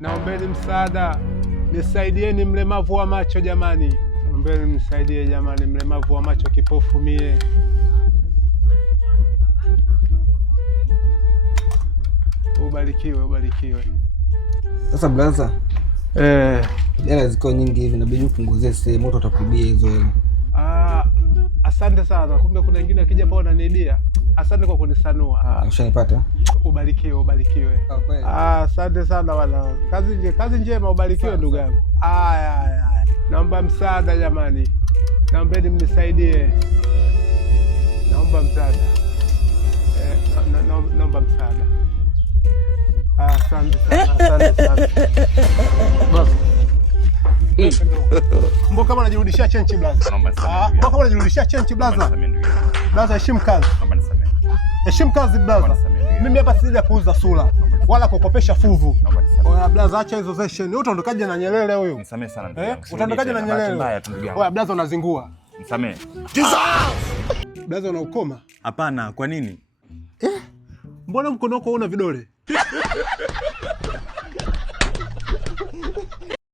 Naombeni msaada, nisaidieni mlemavu wa macho jamani. Naombeni msaidie jamani, mlemavu wa macho kipofu mie. Ubarikiwe, ubarikiwe. Sasa blaza, hela ziko nyingi hivi, inabidi upunguzie sehemu, moto utakuibia hizo hela. Asante sana. Kumbe kuna wengine akija hapa wananiibia. Asante kwa kunisanua. Ushanipata? Ubarikiwe, ubarikiwe. Asante sana bwana. Kazi njema, ubarikiwe ndugu yangu. Haya. Naomba msaada jamani. Naombeni mnisaidie. Naomba msaada. Naomba msaada. Asante sana. Basi. Mbona kama unajirudishia chenchi blaza? Mbona kama unajirudishia chenchi blaza? Blaza, heshimu kazi. Heshimu kazi blaza. Mimi hapa sija kuuza sura wala kukopesha fuvu. Oya blaza, acha hizo zesheni. Wewe utaondokaje na Nyerere huyo? Nisamee sana ndugu yangu. Utaondokaje na Nyerere? Oya blaza, unazingua. Nisamee. Blaza, unaukoma? Hapana, kwa nini? Mbona mkono wako una vidole?